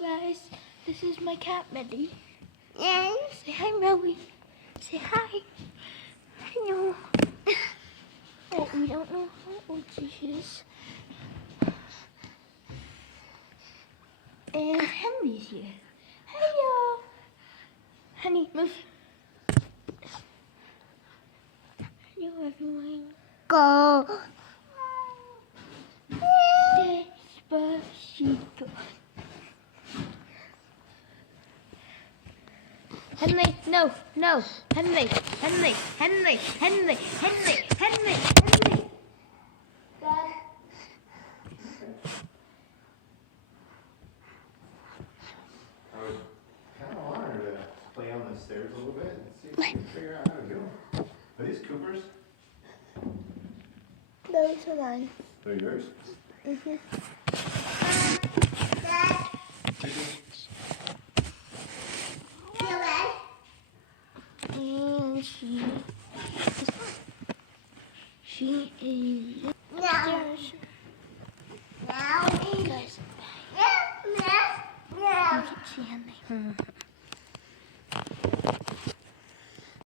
Guys, this is my cat, Melly. Yes. Say hi, Melly. Say hi. Hello. Oh, we don't know how old she is. And Henry's here. Hello. Honey, move. Hello, everyone. Go. Despacito. Henry, no, no, Henry, Henry, Henry, Henry, Henry, Henry, Henry. Dad. I would kind of want her to play on the stairs a little bit and see if she can figure out how to do them. Are these Cooper's? Those are mine. They're yours? Mhm. Dad. And she is Now. upstairs. Now. Guys, Now. you can see Henry.